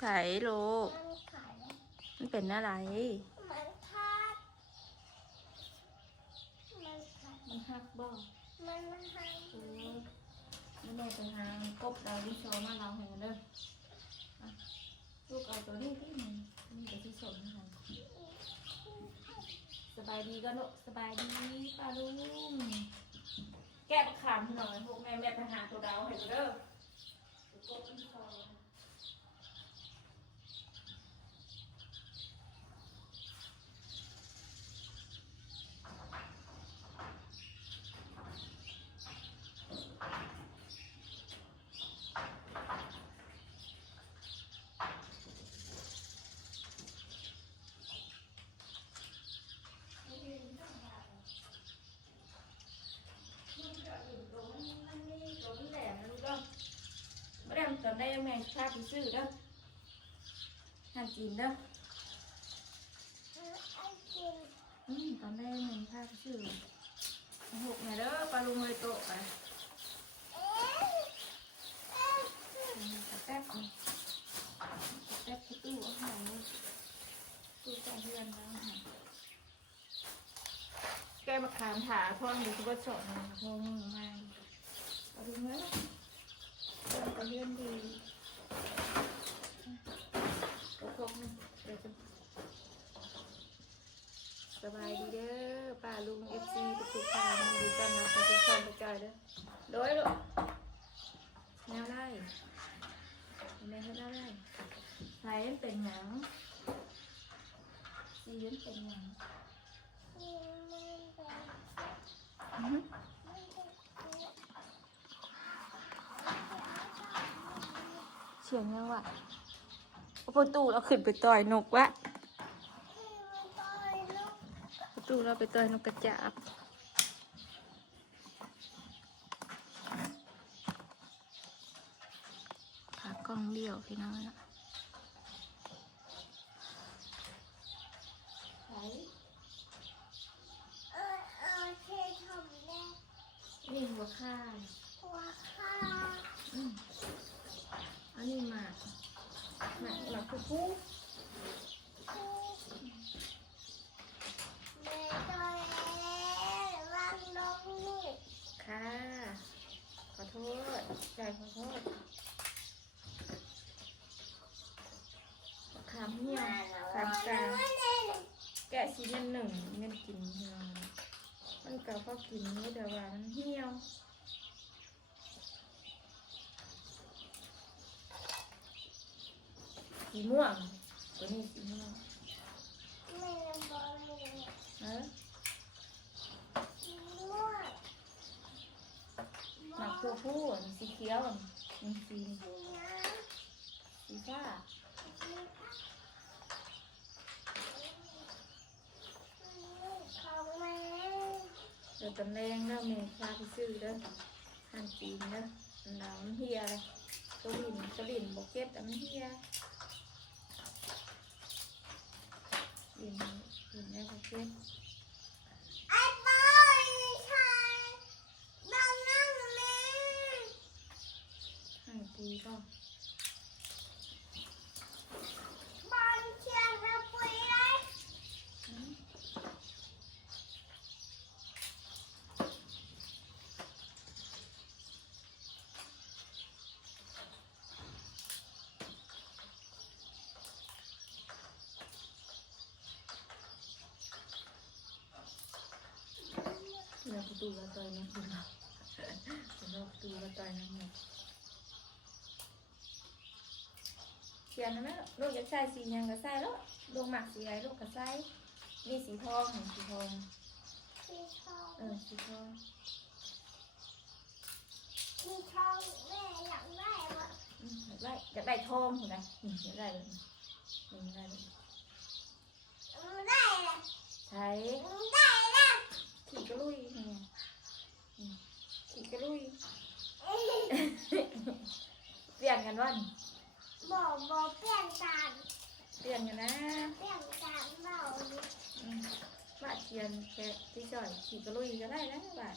ใส่ลูกมันเป็นอะไรมันทักมันหักบ่มันหักไม่แม่ไปหากบดาวที่โชว์มาเราเห็นเด้อลูกเอาตัวนี้ที่มันนี่จะที่สมนะคะสบายดีก็ลูกสบายดีป้าลุงแก้ประคำหน่อยพวกแม่ไปหาตัวดาวเห็นเด้อกบที่โชว์ไม่ได้ตอนได้แม่พาไปซื้อเด้อหันจีนเด้อตอนได้แม่พาไปซื้อหกไงเด้อปลาลุงเลยโตไปแป๊บตู้เอาหน่อยตู้ใส่เพื่อนแล้วแกมาขามถาพ่อดูที่บ้านสอนพ่อมึงมาเอาดูไหมเพื่อนก็เลื่อนดีก็พกนี่เดี๋ยวจะสบายดีเด้อป้าลุงFCทุกท่านอยู่กันนะทุกท่านไปจอยเด้อโดยลูกแนวไล่แนวไล่ไทยเป็นหนังซีนเป็นหนังเสียงยังวะประตูเราขึ้นไปต่อยนกวะประตูเราไปต่อยนกกระจาบขากล้องเดี่ยวพี่น้องนะนี่หัวข้าวอันนี้หมากคู่ค่ะขอโทษใจขอโทษขามเหี่ยวขามกลางแกะชิ้นหนึ่งเงินกินเหี่ยวมันเก่าพอกินนี่แต่ว่ามันเหี่ยวสีม่วงตัวนี้สีม่วงหนักตัวผู้สีเขียวมันสีฟ้าเดี๋ยวตำแรงแล้วเมย์พาไปซื้อเด้อหั่นจีนเด้อหนังเฮียเลยกระลิ่นบอกเก็บแต่มันเฮียลิ่นได้บอกเก็บหั่นจีก็เราประตูเราต่อยน้ำคุณเราประตูเราต่อยน้ำหมดเขียนนะแม่ลูกจะใส่สียังก็ใส่แล้วลูกหมักสีอะไรลูกก็ใส่นี่สีทองสีทองสีทองแม่อยากได้วะอยากได้ทองถูกไหมอยากได้เลยได้เลยใช้ขี่กระลุยเนี่ยขี่กระลุยเปลี่ยนกันวันบอกเปลี่ยนกัน เปลี่ยนกันนะเปลี่ยนกันบ้านเทียนแค่ที่จอยขี่กระลุยก็ได้นะบ้าน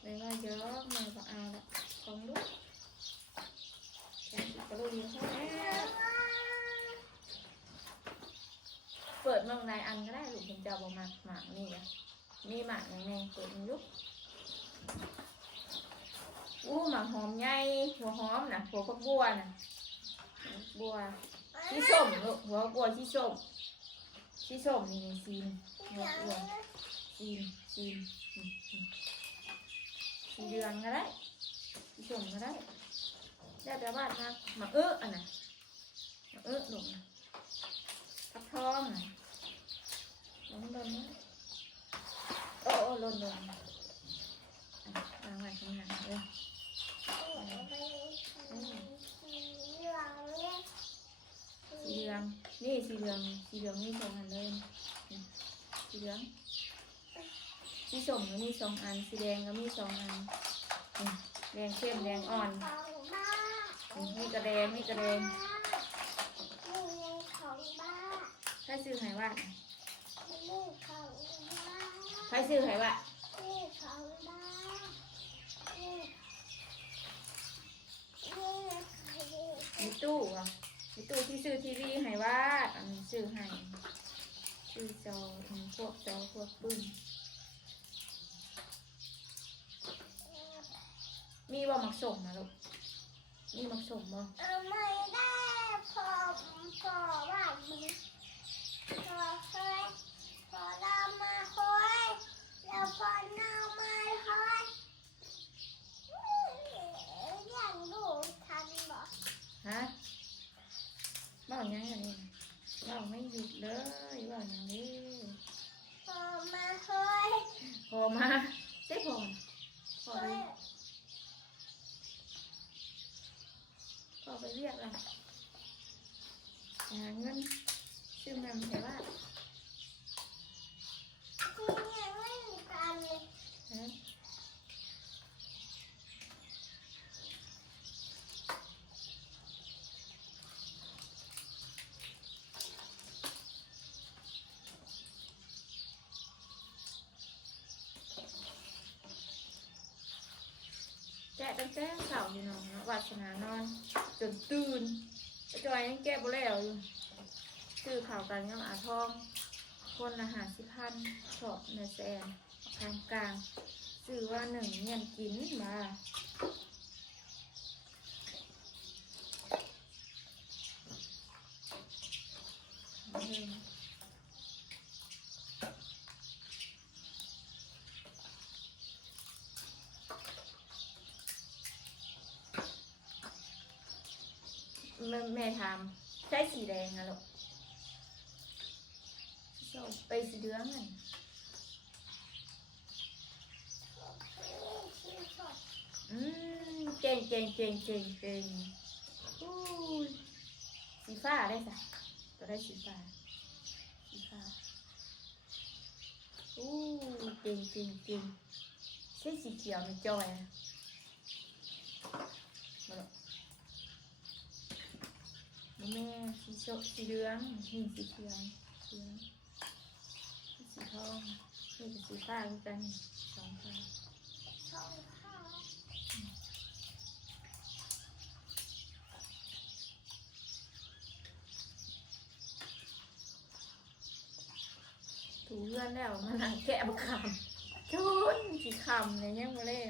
ไม่ว่าเยอะไม่ว่าเอาละของลูก บุหรี่ใช่ไหมเปิดเมืองในอันก็ได้ลูกผมจะเอาหมากหมากนี่อะมีหมากแดงๆเปิดมันยุบหมากหอมใหญ่หัวหอมนะหัวฟักบัวนะบัวที่ส้มลูกหัวบัวที่ส้มนี่ซีนหัวบัวซีนสีเหลืองก็ได้สีส้มก็ได้แล้วแต่ว่ามาอันน่ะมาหลงทับทองน่ะลงนะโอ้ลงวางไว้ข้างหลังเลยสีเหลืองนี่สีเหลืองนี่สองอันเลยสีเหลืองสีส้มก็มี2 อันสีแดงก็มี2 อันแดงเข้มแดงอ่อนนี่กระแดงใครซื้อให้ว่ามีตู้ที่ซื้อทีวีให้ว่าอันซื้อให้ซื้อจอพวกปึ้มมีบ่มักส่งนะลูกมีมักส่งบ่ไม่ได้พอว่าพอเรามาคอยแล้วพอเรามาคอยยังดูทันบ่ฮะบ้าอย่างนี้บ้าไม่หยุดเลยบ้าอย่างนี้พอมาคอย พอมาเจ๊พอเลยพอไปเรียกละหาเงินซื้อแม่แต่ว่ายังไม่ทันเลยแกะตั้งแต่เสาร์อยู่น้องวาสนานอนจนตื่นจอยยังแกะบ่แล้วอยู่ซื้อข่าวกันกับอาทองคนละ50,000ชอบเนื้อแซนทางกลางซื้อว่า1เงี้ยกินมาแม่ทำใช้สีแดงนะลูกไปสีเหลืองไงเก่งสีฟ้าได้จ้ะตัวได้สีฟ้าเก่งใช้สีเขียวในจอยนะแม่สีเหลืองนี่สีเขียวสีทองนี่เป็นสีฟ้าเหมือนกัน2 ฟ้าถูเพื่อนแล้วมานั่งแกะบุกคำชุนสีคำเลยยังมาเล่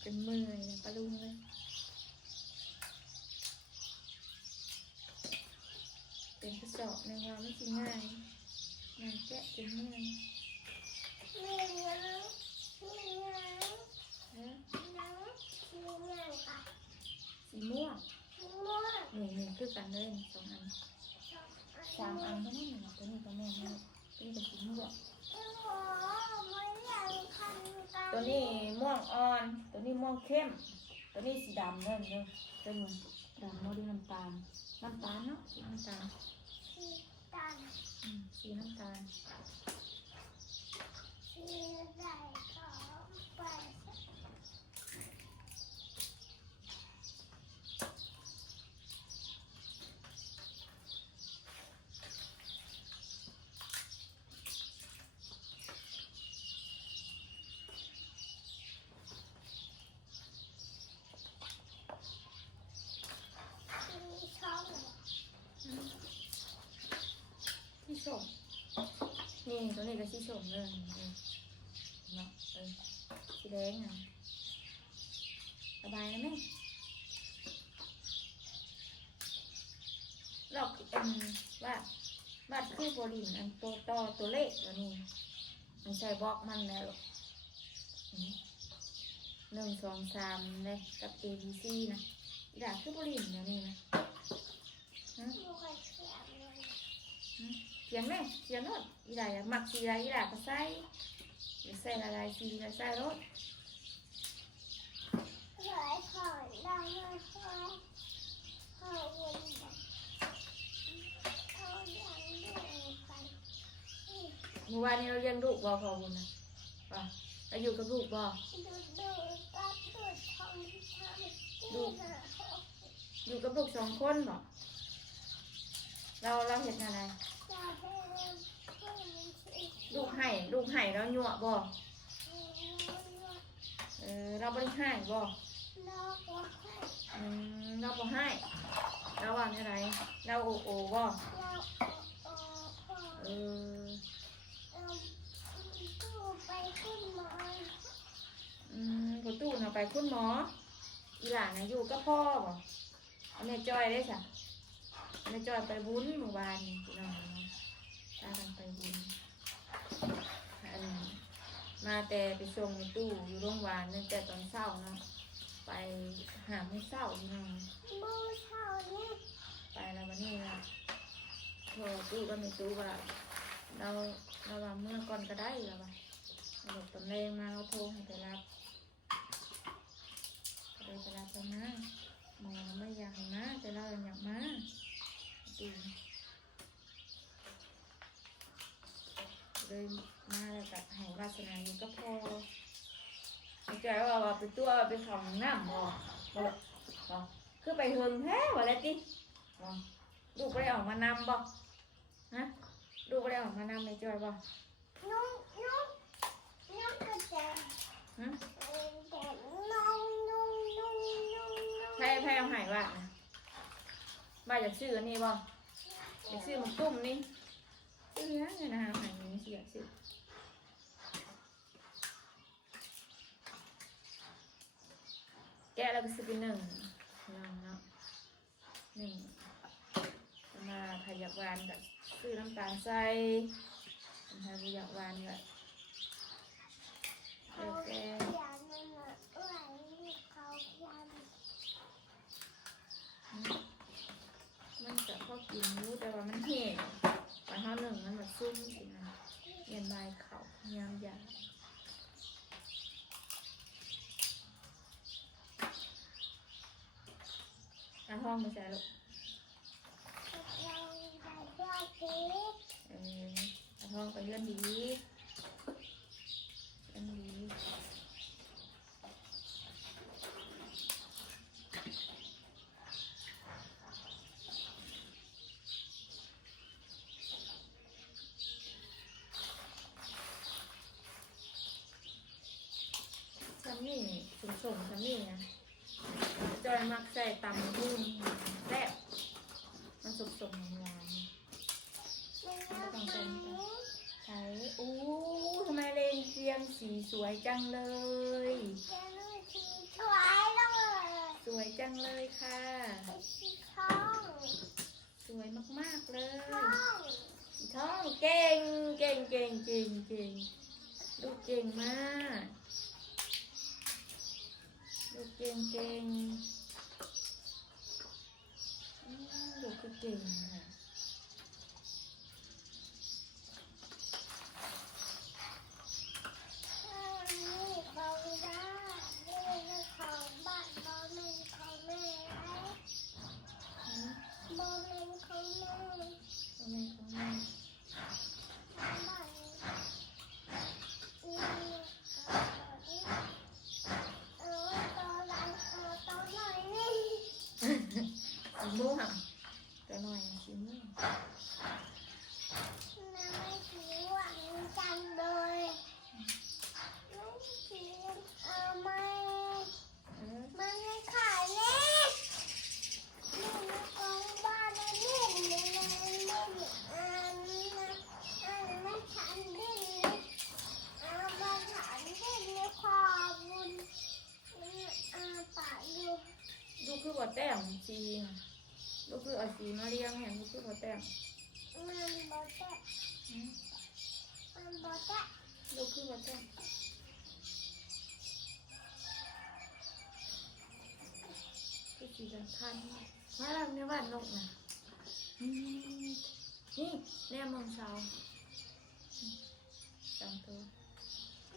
เป็นมือปลาลุงเลยเป็นกระสอบในว่าไม่กินง่ายงานแกะเป็นเมื่อยสีม่วงนี่คือกันเลย2 อัน3 อันก็ไม่เหมือนตัวนี้ก็แม่นี่ตัวนี้เป็นสีม่วงตัวนี้ม่วงอ่อนตัวนี้ม่วงเข้มตัวนี้สีดำเริ่มตัวนี้ดำโมดูน้ำตาลเนาะสีน้ำตาลสีน้ำตาล ตัวนี้ก็สีส้มเลยเนาะสีแดงอ่ะสบายนะแม่หลอกว่าคือบรินอันตัวต่อตัวเลขตัวนี้มันใส่บล็อกมันแล้ว1 2 3เลยกับ A B C นะอีด่าคือบรินเดี๋ยวนี้นะเขียนไหมเขียนรถอีด่าอยากมักสีอะไรอีด่าก็ใส่อยากใส่อะไรสีอะไรใส่รถเมื่อวานนี้เราเลี้ยงลูกบ่พอบุญนะป่ะเราอยู่กับลูกบ่อยู่กับลูก2 คนบ่เราเห็นอะไรลูกให้เราหยั่วบ่เราไม่ได้ให้บ่เราบ่ให้เราว่าอะไรเราโอบ่ประตูน่ะไปคุณหมออีหลานน่ะอยู่กับพ่อบ่อันนี้จอยได้จ้ะอันนี้จอยไปบุญเมื่อวานนี่พี่น้องเนาะพากันไปบุญมาแต่ไปส่งในตู้อยู่โรงพยาบาลตั้งแต่ตอนเช้าเนาะไปหาไม่เช้าพี่น้องไปแล้ววันนี้นะโทรตู้ก็ไม่ตู้ว่าเราว่าเมื่อก่อนก็ได้แล้วว่าเราตอนแรงมาเราโทรให้ไปรับเลยไปรับกันนะหมอไม่อยากมาแต่เราอยากมาตู้เลยมาแล้วกับแห่งวาสนาอยู่ก็พอไม่ใจว่าไปตัวไปของน้ำบ่คือไปเฮิงแท้ว่าแล้วจิลูกไปออกมานำบ่ฮะลูกไปออกมานำไม่จอยบ่แพ้เอาหายว่านะบ้าอยากซื้ออันนี้บ่อยากซื้อมันกุ้มนี่ซื้อนะเงินอาหารหายนี้สิอยากซื้อแกะแล้วก็ซื้อเป็น1เนาะ1มาขยักหวานกับซื้อน้ำตาลใส่ขยักหวานกับแกมันจะพอกินรู้แต่ว่ามันเห็นปลา1มันแบบซุ่มสินะเย็นใบเขายามยาห้องไม่ใช่ลูกห้องไปเลื่อนดีซัมมี่สุ่มซัมมี่นะจอยมักใส่ตำรุ่นแซ่บมันสุกหวานไม่ต้องใส่ใช้ทำไมเลนเซียมสีสวยจังเลยสวยจังเลยค่ะสวยมากๆเลยท้องเก่งลูกเก่งมากลูกเก่งลูกคือเก่งค่ะม่วงแต่หน่อยสีม่วง มสีลูกคือเอาสีมาเรียงเห็นลูกคือหัวแต้ม มันบ่แซ่บ อืม มันบ่แซ่บ ลูกคือหัวแต้มคือสีสำคัญมาแล้วเนี่ยบ้านนกนะนี่แน่มองเสาสองตัว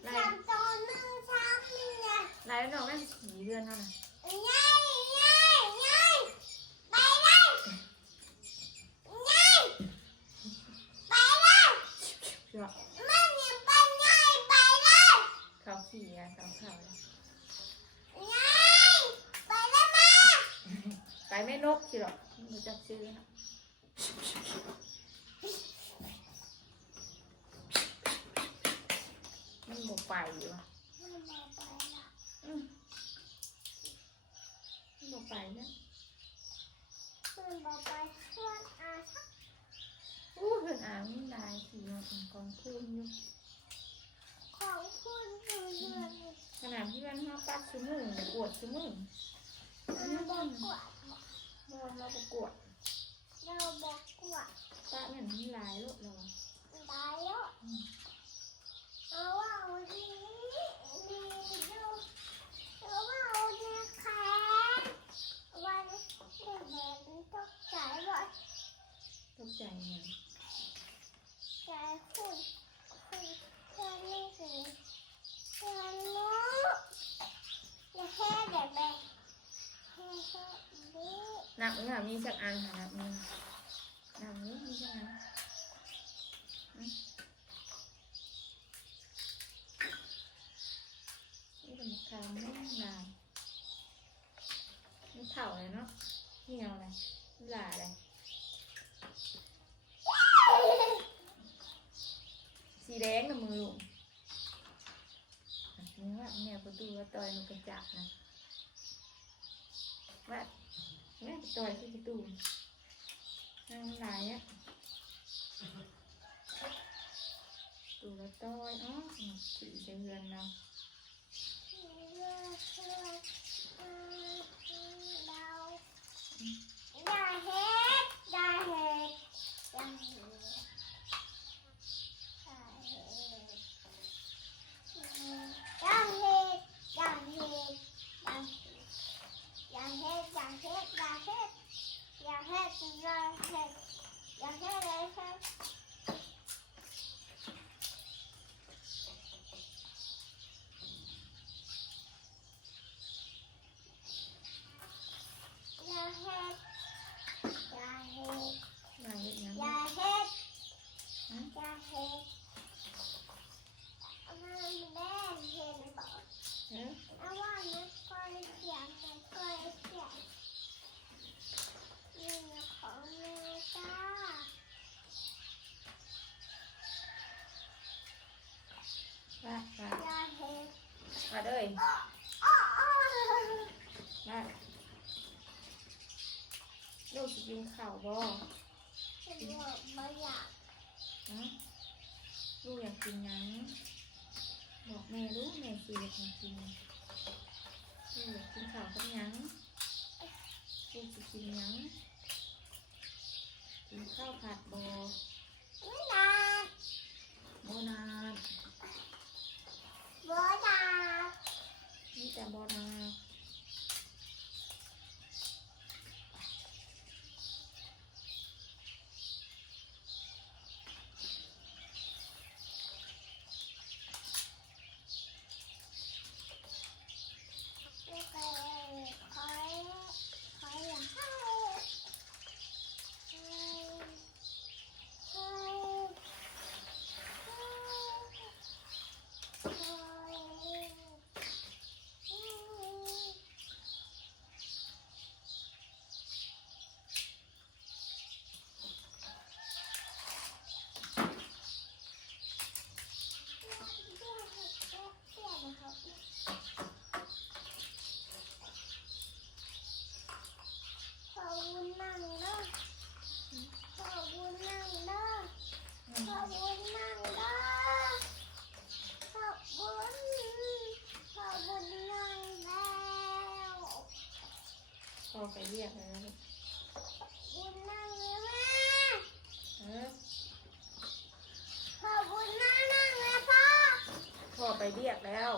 ลาย จำตัวนึงช้างนี่ไง ลายนอกนั่นสีเดือนเท่านั้น ง่ายง่ายง่ายไปเลยง่ายไปเลย เชื่อ มันยังไปง่ายไปเลย เขาขี่อะเขาเข่าแล้ว ง่ายไปเลยมา ไปไม่นกสิหรอกมันจะซื้อนะมันบกไปอยู่อ่ะ มันบ่ไปละ มันบกไปเนี่ย มันบ่ไปชวนอาสัก อู้เห็นอ่างนี่ลายสีมันกองคูนอยู่ ของคุณดูเดือน ขนาดที่มันห้าปัดชั่วโมงเนี่ยปวดชั่วโมง เราบอกกวด บอลเราประกวด เราบอกกวด ป้าเหมือนมีลายลูกเรา ตายแล้วเอาว่าเอาดีดีดูเอาว่าเอาดีแค่วันเด็กตกใจว่า ตกใจเนี่ย ใจคุณจะไม่ถึงจะรู้จะแค่เด็กไปแค่ดี หนักเนี่ยมีสักอันค่ะหนักนี้มีสักอันนี่เป็นคำไม่นานนี่เข่าเลยเนาะเหี่ยวเลยหล่าเลยสีแดงนะมือลุงนี่ว่าแม่ประตูว่าต่อยมันกระจับนะว่าแม่ต่อยที่ประตูนั่งหลายอ่ะตูละต่อยอ๋อสีใส่เงินเรา อย่าเฮ็ดอย่าเฮ็ดอย่าเฮ็ดอย่าเฮ็ดอย่าเฮ็ดอย่าเฮ็ดอย่าเฮ็ดอย่าเฮ็ดอย่าเฮ็ดอย่าเฮ็ดอย่าเฮ็ดอย่าเฮ็ดอย่าเฮ็ดอย่าเฮ็ด หลายอย่าง อย่าเฮ็ดอย่าเฮ็ดมันแม่เห็นบอก เอ๊ะ เอาว่ามันก็เลยเขียนมันก็เลยเขียนนี่ของแม่จ้า ว่า อย่าเฮ็ด มาเลย อ้ออ้อ ว่าลูกจะกินข้าวบ่ ฉันบอกไม่อยาก ฮะลูกอยากกินหยังบอกแม่รู้แม่สิอยากกินลูกอยากกินข้าวกับหยังลูกจะกินหยังกินข้าวผัดบ่ ไม่นาน บ่นาน บ่นาน นี่แต่บ่นาน ไม่เคยคอยอยากให้ บุญนั่งเลยแม่ เออ ขอบคุณนั่งเลยพ่อ พ่อไปเรียกแล้ว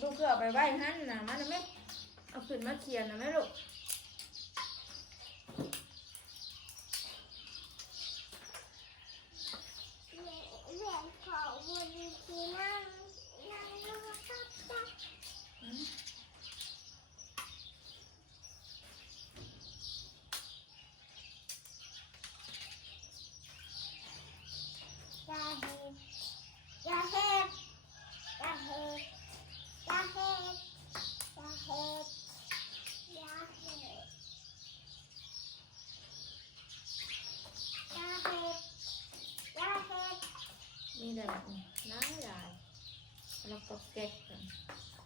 ลูกเกือไปไหว้หั่นนะมันนะแม่เอาขึ้นมาเขียนนะแม่ลูก แม่ขอบุญที่นั่งนะครับจ้ะ อืม อย่าเฮ็ดอย่าเฮ็ดอย่าเฮ็ดอย่าเฮ็ดอย่าเฮ็ดอย่าเฮ็ดอย่าเฮ็ด นี่แหละน่าได้แล้วก็แก๊กกัน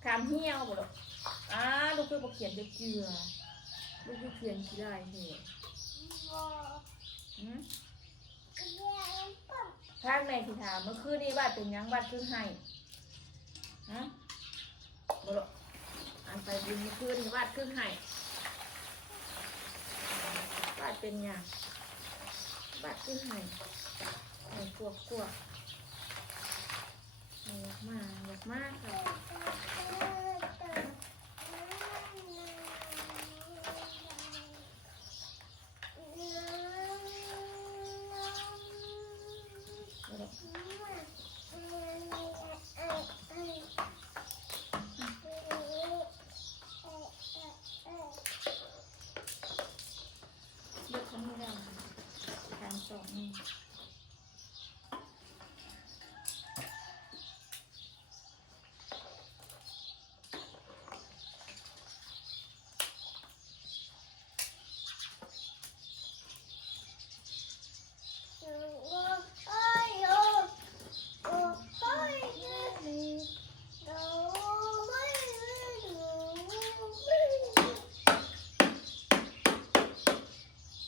คำเหี้ยวบ่ลูกลูกคือบอกเขียนจะเจือลูกคือเขียนกี่ได้เหรอ บ่ อืม เรียนปุ๊บ ภาคในที่ถามเมื่อคืนนี้วาดเป็นหยังวาดคือให้ฮะบ่ลูกอันไปบินเมื่อคืนนี้วาดคือให้วาดเป็นหยังวาดคือให้ให้กลัวอยากมาค่ะบ่ลูกเลือกของให้เราทานสองนี่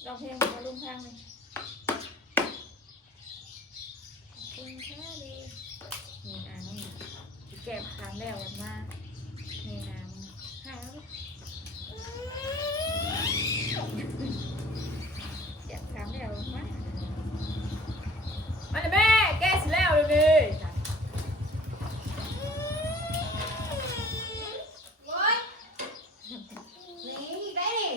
ร้องเพลงมาลุงพังเลยคุณแค่ดีนี่น้องแก็บทานแล้ววันมานี่น้ำหายแล้วแก็บทานแล้ววันมามาแม่แก้สิแล้วเลยโว้ยนี่ได้ดิ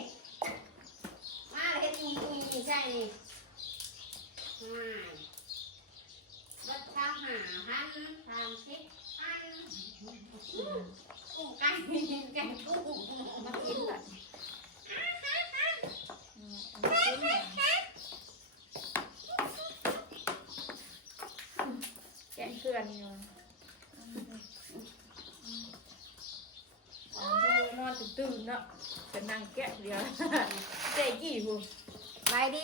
มาเลยนี่ใช่ดิบัดเช้า30,000กุ้งไก่ไก่กุ้ง มากินแบบแกะเพื่อนอยู่นอนตื่นเนาะจะนั่งแกะเดียวเจ๊กี่หู ไปดิ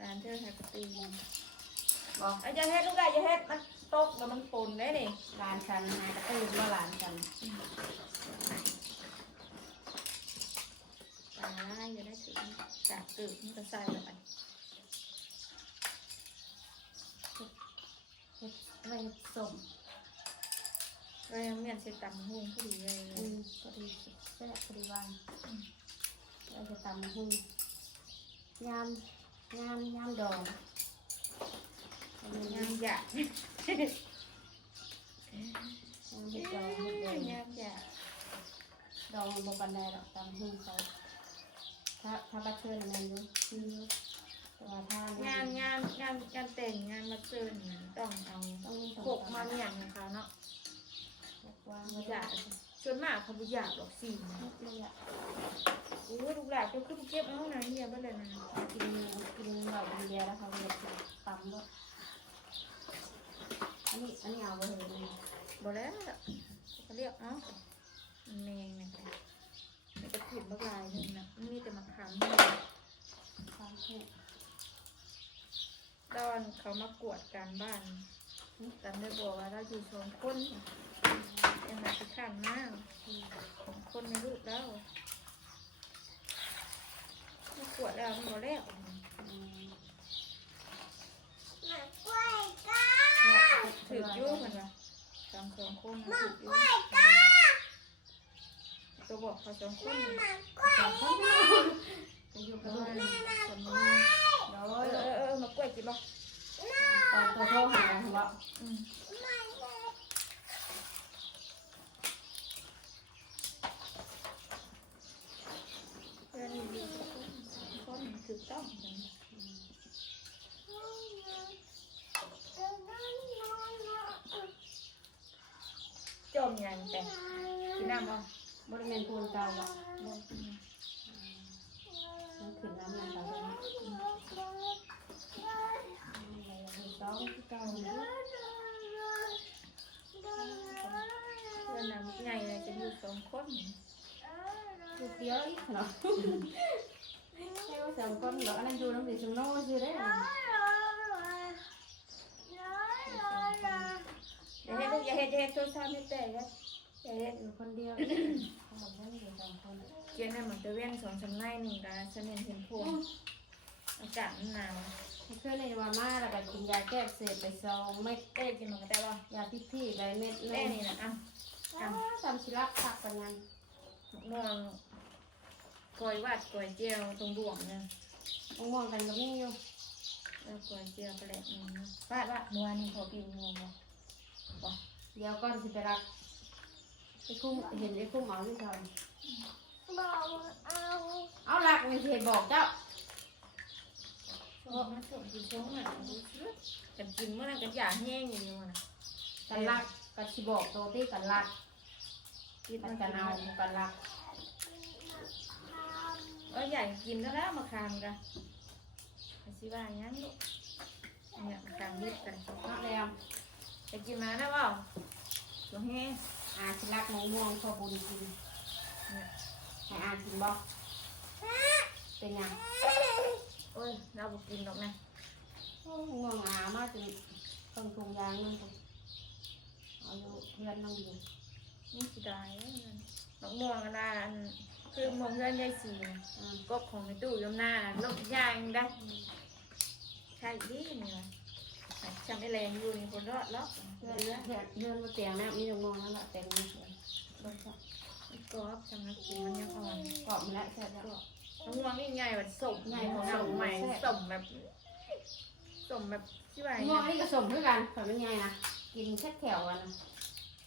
ร้านเธอแฮปปี้ บอก ไอ้จะเฮ็ดลูกได้จะเฮ็ดมันตกแล้วมันปนได้นี่ หลานฉันนายกระตือว่าหลานฉัน ตายอย่าได้ถึงกะตึกมันก็ใส่แล้วไป อะไรส่ง เรายังเมียนเสร็จตำหุ่งพอดีเลย พอดีแซ่บพอดีวันเราจะตำหุ้งยำดอง งามอยาก ยำเห็ดดองเห็ดแดง งามอยาก ดองบปันไดหรอกตามหุ้งเขาถ้าบัตเชิญมันอยู่แต่ว่าถ้าง านแต่งงานมาเชิญต้องเอา ต้องมี พกมาอย่างนะคะเนาะ ว่า บุ ไม่ ญ ได้ ยากส่วนมากเขาบุญยากหรอกสิ ไม่ได้อะ โอ้ยลูกหลานจะขึ้นเก็บเอาหน่อยเนี่ยบ้านเลยนะ กินแบบอินเดียแล้วเขาเรียกปั๊มด้วยอันนี้เอาไปเลย บอกแล้วเขาเรียกเอ้าแมงเนี่ยมันจะถิ่นบักลายหนึ่งนะมันมีแต่มะขาม ปั๊มให้ ตอนเขามากวดการบ้านจำได้บอกว่าเราอยู่สองคนยังมาที่ข้ามมากของคนในลูกแล้วมากวดแล้วมันบอกแล้ว หมากล้วยก้า ถือยุ่งมันวะสองคน หมา ถื ก อยุ่ ล้ ง วยก้า บอกเขาสองคน แม่มากล้วย สองคนจะอยู่กับ โด ลูก ย สม ส มุ มุ ติ น โด มากล้วยกินบ่ ตอนตัวโทรหาหัว ไม่เลย เพื่อนอยู่คนถูกต้องจมยังแต่กินน้ำบ่ บริเวณปูนเก่าอ่ะ บ่กิน มันขึ้นน้ำมันเก่าเลยสองที่เก่าเลย เพื่อนน่ะใหญ่เลยจะอยู่สองคน ลูกเดียวอีกเนาะแค่ว่าสองคนเหรออันนั้นอยู่น้ำดิสมโน่ซื้อได้ อย่าเฮ็ดโทรศัพท์ให้แตกนะอย่าเฮ็ด อยู่คนเดียวเขาบอกว่าอยู่สองคน เกียนให้มันตะเวียนสองสามไร่หนึ่งกันเสน่ห์เห็นพวงอากาศมันหนาว เพื่อนในว่ามาแล้วก็กินยาแก้เสพไปซองเม็ด เต้กินมันก็ได้บ่ ยาพิษที่ใบเม็ด แม่นี่นะอ่ะ ทำศิลปะกันยัง ม่วงกอยวาดกอยเจียวตรงดวงเนี่ย มองกันก็มีอยู่ แล้วกอยเจียวไปแหละวาดว่านัวนี่พอกินนัวบ่ เดี๋ยวก่อนสิไปรักไอ้คุ้มเห็นไอ้คุ้มเอาที่ทอน บอกเอา เอาหลักไม่เห็นบอกเจ้า ส่งมาส่งกินช่วงอ่ะกันกินเมื่อนั้นกันอยากแห้งอยู่นะ กันรักกันสิบอกโตที่กันรัก กิน มั มัน น กั กัน น เอา เอา กันรัก ใหญ่กินแล้วมาคามกันสิว่ายังลูกเนี่ยมาคามนิดกัน นักแล้ว จะกินมาได้บ่หลวงแห้ สิรักมองม่วงพอบุญกินให้กินบอกเป็นยัง โอ้ยเราบอกกินหรอกนะ ม่วงมากจนต้องทุงยางนั่นเอาอยู่เพื่อนน้องอยู่ นี่สิได้ดอกม่วงกันนะคือมองเพื่อนยายสีกบของในตู้ยำหน้าลบยางได้ใช่ดีนี่วะจำไอ้แรงอยู่นี่คนรอดล็อก เพื่อน เรือ เพื่อนมาเตียงนะมีดอกม่วงนั่นแหละเต็มเลย กอบจำนักกินมันยังอ่อน กรอบมาแล้วแซ่บแล้ว น้องม่วงนี่ใหญ่แบบสมใหญ่ของเราใหม่สมแบบที่ว่า ม่วงนี่ก็สมด้วยกันแต่เป็นไงนะกินแค่แถวอ่ะนะ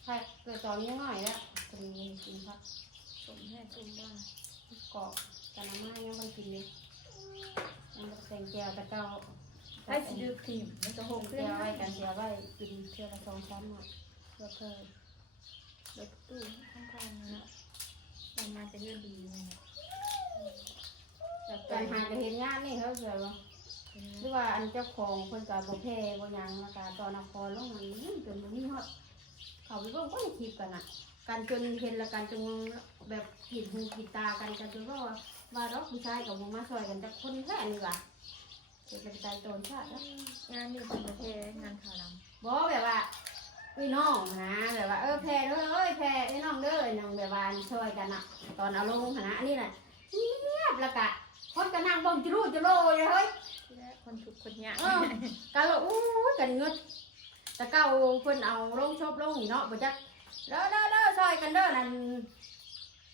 ใช่เกิดตอนนี้หน่อยแล้วกินพัก สมแค่สมบ้าง กรอบกันน้ำมันยังไม่กินเลยยังไม่แต่งแก้วแต่เก้า ให้สิดื้อครีมมันจะหก แก้ เรื่อง วไว้ ไว้ กันเสียไว้กินเชื่อละ2 ชั้นหมดเพื่อเพิ่ม รถตู้ข้างๆนะมันมาจะเรื่องดีเลยนะแต่ การหาไปเห็นงานนี่เขาเสือว่าหรือว่าอันเจ้าของคนกับโบเพบยังราคาตอนนครลงมันจนมันนี่ฮอดเขาไปเบิ่งก็ยังคิดกันอ่ะการจนเห็นละการจนแบบขีดหูขีดตากันจนว่าเราผู้ชายกับมึงมาช่วยกันแต่คนแค่นี้ว่ะเป็นใจโตนชาติ งานอยู่ต่างประเทศงานข่าวด บอกแบบว่าพี่น้องนะแบบว่าแพ้เด้อเอ้ยแพ้พี่น้องเด้อน้องแบบว่าช่วยกันอ่ะตอนเอาลงนะอันนี้น่ะเงียบแล้วกะคนก็นั่งบ่งจะรู้จะโลเลยเฮ้ย ำที่แรกคนถูกคนยาก กันละอู้กันเงินแต่เก้าเพิ่นเอาลงชอบลงนี่เนาะบ่จักเด้อช่วยกันเด้อนั่น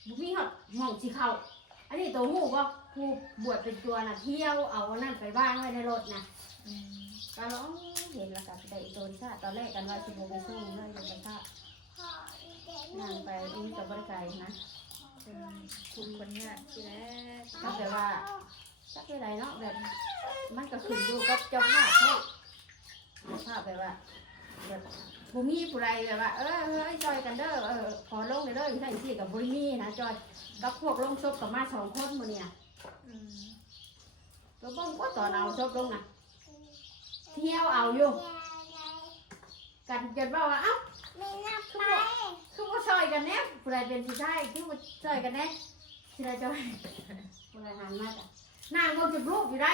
บ่มีฮอดหม่องสิเข้าอันนี้ตัวฮู้บ่ผู้บวชเป็นตัวน่ะเที่ยวเอาอันนั้นไปวางไว้ในรถน่ะก็ร้องเห็นแล้วก็ได้โดนชาตอนแรกกันว่าสิบ่ไปส่งเลยโดนชา พ่ออีเด็ก นั่งไปอุ้ยกับบริการนะ เป็นถูกคนยากที่แรก ก็แบบว่าสักเท่าไรเนาะแบบมันก็ขึ้นอยู่กับเจ้าภาพเขาเจ้าภาพแบบว่าแบบผู้มีผู้ใดแบบว่าเฮ้ยจอยกันเด้อขอลงเลยเด้อไม่ใช่สิกับบุมีนะจอยกับพวกลงศพกับมา2 คนมื้อเนี่ยก็บ่งว่าตอนเอาศพลงน่ะเที่ยวเอาอยู่กันจนว่าเอ้า ไม่นับไป คือว่าซอยกันแน่ผู้ใดเป็นผู้ชายคือว่าซอยกันแน่ที่ใดจอยผู้ใดหันมาจ้ะนางก็จะรูปอยู่ได้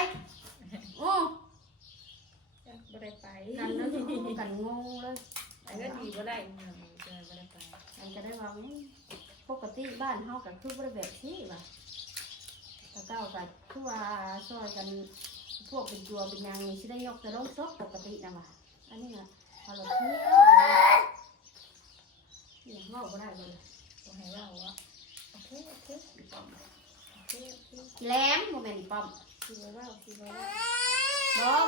โอ้ บ่ได้ไป กันแล้วกันงงเลย ไอ้ก็ดีบ่ได้เจอบ่ได้ไป กันจะได้ว่าปกติบ้านเฮากันคือบ่ได้แบบนี้ว่ะแต่เก้ากันคือว่าซอยกันพวกเป็นตัวเป็นนางนี่สิได้ยกแต่ลงซบปกตินะว่ะอันนี้น่ะพอเราเที่ยวเนี่ยเฮาบ่ได้เลย บ่ให้ว่าว่าโอเค แหลมโมเมนต์ป้อม สีไว้ว่าสีไว้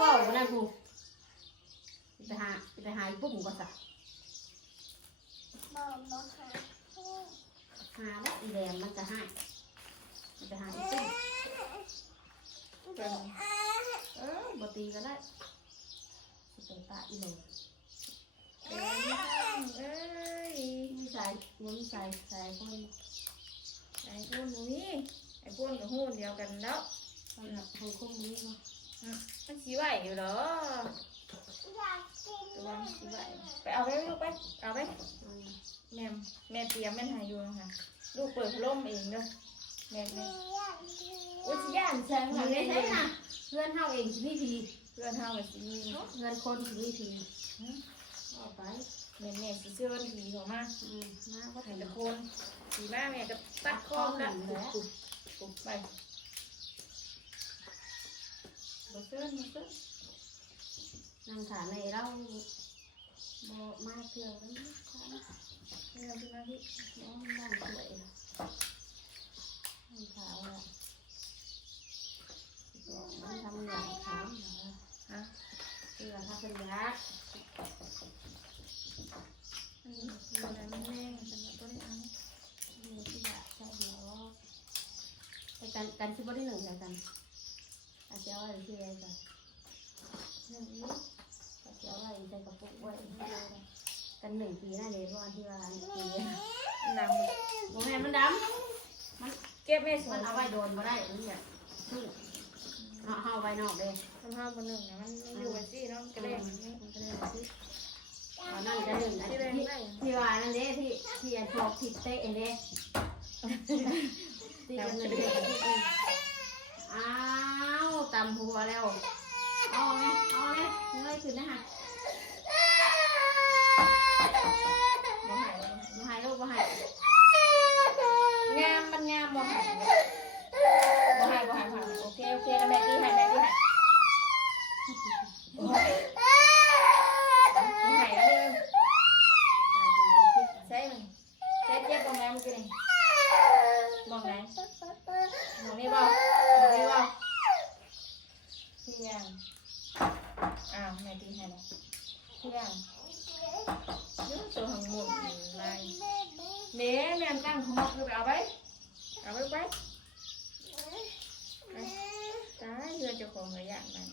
บ่นั่นกูไปหาอีปุ่มก็สัก บอกหา หาแล้วอีแหลมมันจะให้ไปหาอีปุ่มบ่ตีก็ได้ไปตาอีโหล เอ้ย มีสายมีสายคน ไอ้พวกนี้ไอ้พวกกับหูเดียวกันแล้ว สำหรับคนคุ้มนี้เนาะ มันสีไหวอยู่เหรอ อยากกิน ตัวมันสีไหวไปเอาไปลูกไปเอาไปแม่เตรียมแม่หาอยู่นะคะลูกเปิดพัดลมเองเด้อแม่ อยากกิน อุ้ยย่านแซง มั มาน ไม่ เลย ใช่น่ะเพื่อนเฮาเองสิมีที เพื่อนเฮาแบบสีนี้ เงินคนสิมีทีเอาไป แม่สีเสื้อสีออกมา มาก็ ถ่า ถ่ายย ตะ ละ โค คน สีมาแม่ก็ตัดคอนะปุ๊บไปมาเสื้อ นางฐานในเราบ่มาเที่ยวแล้ว แม่ที่มาที่ น้องนั่งสวยนางขาวอ่ะมันทำอย่างขาวเหรอ ฮะ คือว่าถ้าเป็นยักษ์ อะไรมันแม่ฉันมาต้นเอา มีที่อยากใช่เหรอแต่กันที่บ่ได้หนึ่งแล้วกันอาจจะเอาอะไรที่อะไรกันหนึ่งนี้อาจจะเอาอะไรใส่กระปุกไว้กัน1 ปีน่าเลยเพราะว่าที่ว่าปี นำ โมแมนมันด เก็บแม่ส ำ ว มัน น เอาไว้โดนมาได้มันแบบสู้เอาไว้นอกเลย ทำห้าบนหนึ่งนะมันอยู่กันสิน้องกระเด้ง มันก็เลยซื้อเอานั่นกันหนึ่งอันที่ว่านั่นเด้ที่อันพอกผิดเตะเองเด้ตีกันหนึ่งเด้อ้าวตำหัวแล้วเอาไงเงยขึ้นนะฮะมาหายลูกมาหาย งามมันงามบ่หายโอเคแล้วแม่ตีให้แล้วเลยใช่มันเจ็บตรงไหนมันกินมองไหนมองนี่บ่เที่ยงอ้าวแม่ตีให้แล้วเที่ยงเดี๋ยวตัวหังหมุนลายเดี๋ยวแม่ตั้งของมันคือไปเอาไปตายเรือเจ้าของเหรอย่างมัน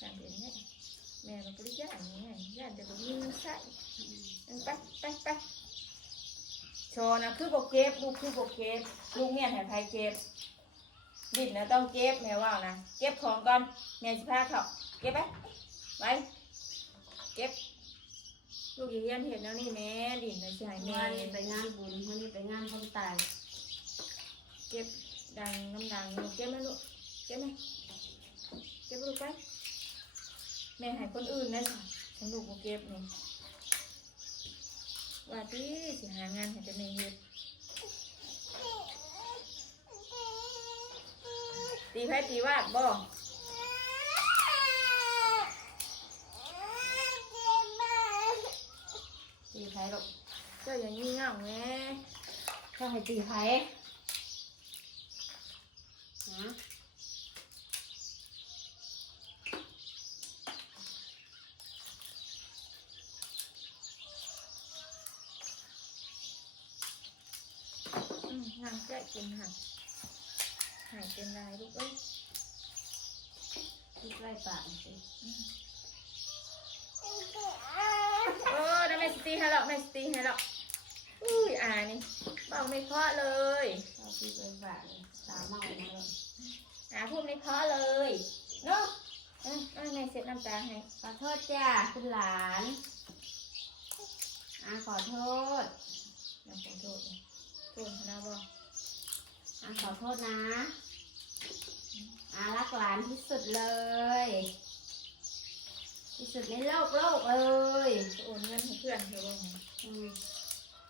สั่งเห็นเนี่ยแม่มันก็ได้ย่างนี่ไงย่างแต่ก็มีมันใส่ไปโชว์นะคือบอกเก็บลูกคือบอกเก็บลูกเนี่ยให้ใครเก็บดินนะต้องเก็บแม่ว่านะเก็บของก่อนแม่สิพาเขาเก็บไปเก็บลูกอย่าเยี่ยนเห็นแล้วนี่แม่ดินนะสิให้แม่ วันนี้ไปงานบุญวันนี้ไปงานคนตาย เก็บดังน้ำดังเก็บไหมลูกเก็บไหมเก็บลูกไปแม่ให้คนอื่นนะฉันลูกบอกเก็บนี่ว่าที่สิหางานให้จะในเฮ็ดตีไพ่ตีวาดบ่ ตีไผ่ลูก เจ้าอย่างนี้เงาแม่ ก็ให้ตีไผ่นะ งานแกะกินหักหายเป็นลายลูกเอ้ย ที่ใกล้ปากสิ โอ้ได้แม่สตีให้แล้วแม่สตีให้แล้วอุ้ยนี่บอกไม่เพาะเลย เอาที่ใกล้ปากตาเมามาเลย พูดไม่เพาะเลยเนาะแม่เสร็จน้ำตาให้ ขอโทษจ้าคุณหลานขอโทษ น้ำขอโทษโทษนะบ่ ขอโทษนะรักหลานที่สุดเลย ที่สุดในโลกเลย โอนเงินให้เพื่อนเธอบ้าง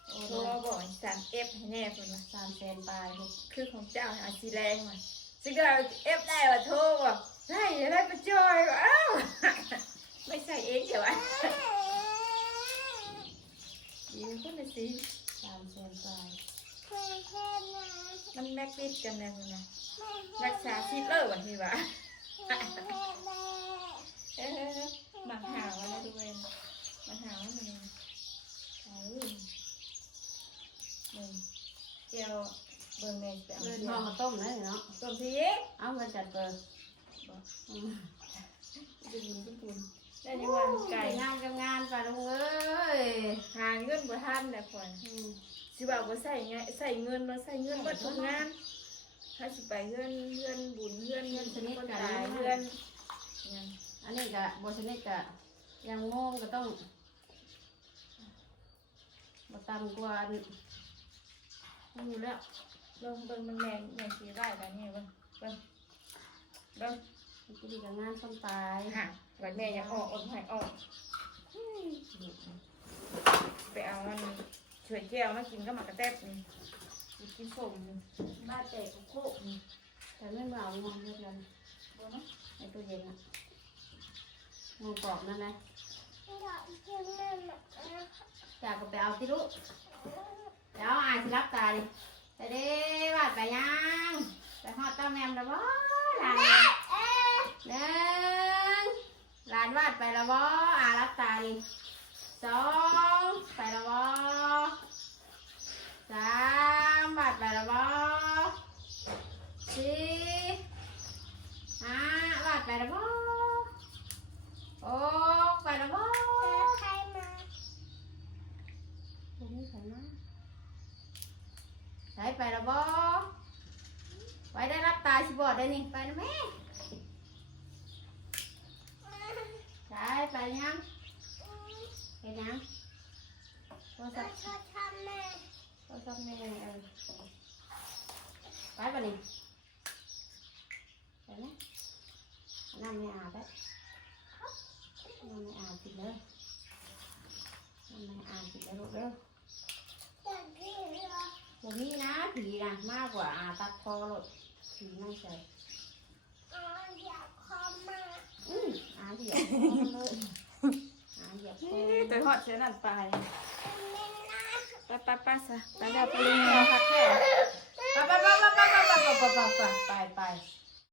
โอ้ โทรบอกสั่งเอฟให้แน่คนว่า 300,000 ปลายลูก คือของเจ้าอาชีแรงว่ะซึ่งเราเอฟได้ว่ะโทรว่ะได้ประจอยว่ะอ้าวไม่ใช่เองเดี๋ยวอ่ะดีคนละสิ 300,000 ปลาย เพื่อน มันแม็กซิดกันแน่เลยนะรักษาซิดเลอร์วันนี้วะบางหาวอะไรด้วยบางหาวมันเจียวเบอร์เมนแต่ เดินทองมาต้มได้เนาะ ต้มพี เอาเงินจัดเปิด จะบุญจะบุญได้ในวันไก่ งานกับงานป่าลุงเอ้ย หาเงินบ่ทันแต่ก่อนสิว่าบ่ใส่ไงใส่เงินบ่ใส่เงินบ่ทุกงานถ้าสิไปเงินบุญเงินชนิดกันตายเงิน อันนี้กะบชนิดกะยังโง่ก็ต้องมาตำกว่าไม่อยู่แล้ว เบิ่งมันแม่สิได้แบบนี้เบิ่งกูดีกับงานส้มตาย หาวันแม่อยากออกให้ออกไปเอามันช่วยแก้วมากินก็หมักกระแทบนี่กินส้มบ้าแตกโคกนี่ แต่ไม่มาเอางงเยอะเลยในตู้เย็นอะงูกรอบนั่นไงอยากก็ไปเอาที่ลูกเดี๋ยวอ่านสิรับตาดิไปเด้วาดไปยังไปหอดเต้าแมมแล้วบ่หลานหนึ่งหลานวาดไปแล้วบ่รับตาดิสองไปแล้วบ่สามวาดไปแล้วบ่สี่ห้าวาดไปแล้วบ่หกไปแล้วบ่ใครมา ผมไม่ใส่มาใส่ไปแล้วบ่ไปได้รับตาสิบอดได้นี่ไปนะแม่ใส่ไปยังเห็นยังโทรศัพท์ ชอบทำแม่ โทรศัพท์แม่ไปป่ะนี่ไปไหมน้ำไม่อาบได้น้ำไม่อาบสิเลยน้ำไม่อาบสิเลยลูกเร็ว อยากกินเหรอ วันนี้นะผีนะมากกว่าตัดคอหลดผีไม่ใช่ อยากคอมมา เหยียบคอเลยเหยียบคอ ตัวหอดเสียนั่นไป เป็นนะ ไปซะไปเดี๋ยวไปลุงเอาพักแค่ ไป